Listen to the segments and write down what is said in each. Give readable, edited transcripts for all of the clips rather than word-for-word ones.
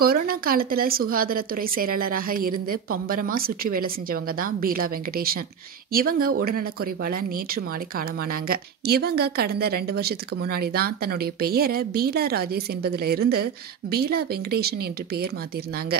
Corona காலத்துல சுகாதாரத்துறை செயலாளராக இருந்து பம்பரமா சுற்றி வேலை செஞ்சவங்க தான் பீலா வெங்கடேசன். இவங்க உடல்நலக்குறைவால நேற்று மாலை காலமானாங்க. இவங்க கடந்த 2 வருஷத்துக்கு முன்னாடி தான் தன்னுடைய பெயரை பீலா ராஜேஷ் என்பதுல இருந்து பீலா வெங்கடேசன் என்று பெயர் மாத்திருந்தாங்க.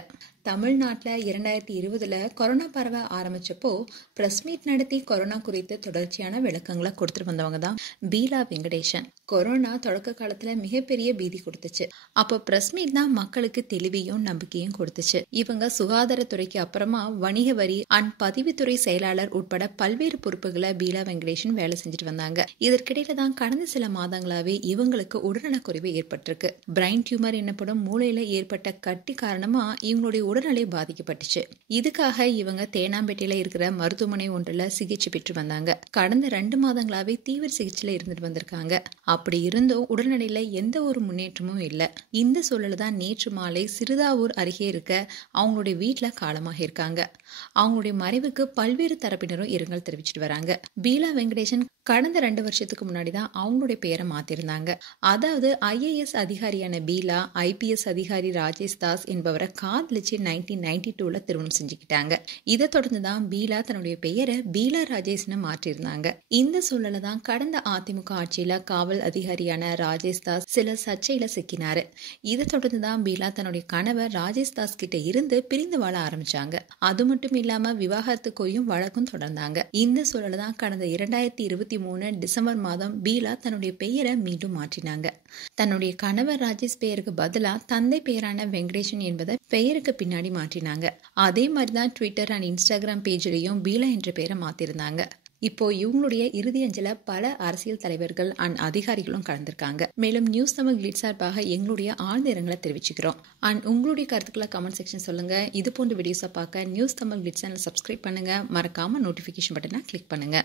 தமிழ்நாட்டில் 2020 கொரோனா பரவ ஆரம்பிச்சப்போ பிரஸ் மீட் நடத்தி கொரோனா குறித்து தொடர்ச்சியான விளக்கங்களை கொடுத்துட்டு வந்தவங்க தான் பீலா வெங்கடேசன். கொரோனா தொடக்க காலத்துல மிகப்பெரிய பீதி கொடுத்துச்சு. அப்போ பிரஸ் மீட் தான் மக்களுக்கு தெளிவையும் நம்பிக்கையும் கொடுத்துச்சு. இவங்க சுகாதாரத்துறைக்கு அப்புறமா வணிக வரி அண்ட் பதிவுத்துறை செயலாளர் உட்பட பல்வேறு பொறுப்புகளை பீலா வெங்கடேசன் வேலை செஞ்சுட்டு வந்தாங்க. இதற்கிடையில தான் கடந்த சில மாதங்களாவே இவங்களுக்கு உடல்நலக்குறைவு ஏற்பட்டிருக்கு. பிரைன் டியூமர் எனப்படும் மூளையில ஏற்பட்ட கட்டி காரணமா இவங்களுடைய உடல்நிலை பாதிக்கப்பட்டுச்சு. இதுக்காக இவங்க தேனாம்பேட்டையில இருக்கிற மருத்துவமனை ஒன்றுல சிகிச்சை பெற்று வந்தாங்க. கடந்த 2 மாதங்களாவே தீவிர சிகிச்சையில இருந்துட்டு வந்திருக்காங்க. அப்படி இருந்தும் உடல்நிலையில எந்த ஒரு முன்னேற்றமும் இல்ல. இந்த சூழல தான் நேற்று மாலை சிறுதாவூர் அருகே இருக்க அவங்களுடைய வீட்டுல காலமாக இருக்காங்க. அவங்களுடைய மறைவுக்கு பல்வேறு தரப்பினரும் இரங்கல் தெரிவிச்சிட்டு வராங்க. பீலா வெங்கடேசன் கடந்த 2 வருஷத்துக்கு முன்னாடி தான் அவங்களுடைய பெயரை மாத்திருந்தாங்க. அதாவது IAS அதிகாரியான பீலா IPS அதிகாரி ராஜேஷ் தாஸ் என்பவரை காதலிச்சு 1992 திருமணம் செஞ்சுக்கிட்டாங்க. இதை தொடர்ந்து தான் பீலா தன்னுடைய பெயரை பீலா ராஜேஷ்னு மாற்றிருந்தாங்க. இந்த சூழல தான் கடந்த அதிமுக ஆட்சியில காவல் அதிகாரியான ராஜேஷ் தாஸ் சில சர்ச்சையில சிக்கினாரு. இதை தொடர்ந்து தான் பீலா தன்னுடைய கணவர் ராஜேஷ் தாஸ் கிட்ட இருந்து பிரிந்து வாழ ஆரம்பிச்சாங்க. அது மட்டும் இல்லாம விவாகரத்துக்கும் வழக்கும் தொடர்ந்தாங்க. இந்த சூழல தான் கடந்த 2023 டிசம்பர் மாதம் பீலா தன்னுடைய பெயரை மீண்டும் மாற்றினாங்க. தன்னுடைய கணவர் ராஜேஷ் பெயருக்கு பதிலா தந்தை பெயரான வெங்கடேசன் என்பதை பெயருக்கு பின்னாடி மாற்றினாங்க. அதே மாதிரிதான் ட்விட்டர் அண்ட் இன்ஸ்டாகிராம் பேஜ்லயும் பீலா என்ற பெயரை மாத்திருந்தாங்க. இப்போ இவங்களுடைய இறுதி அஞ்சல பல அரசியல் தலைவர்கள் அண்ட் அதிகாரிகளும் கலந்திருக்காங்க. மேலும் நியூஸ் தமிழ் கிளிட்ஸ் சார்பாக எங்களுடைய ஆழ்ந்த இரங்கலை தெரிவிச்சுக்கிறோம். அண்ட் உங்களுடைய கருத்துக்களை கமெண்ட் செக்ஷன் சொல்லுங்க. இது போன்ற வீடியோஸை பார்க்க news Tamil glitz channel subscribe பண்ணுங்க. மறக்காம நோட்டிபிகேஷன் பட்டனை கிளிக் பண்ணுங்க.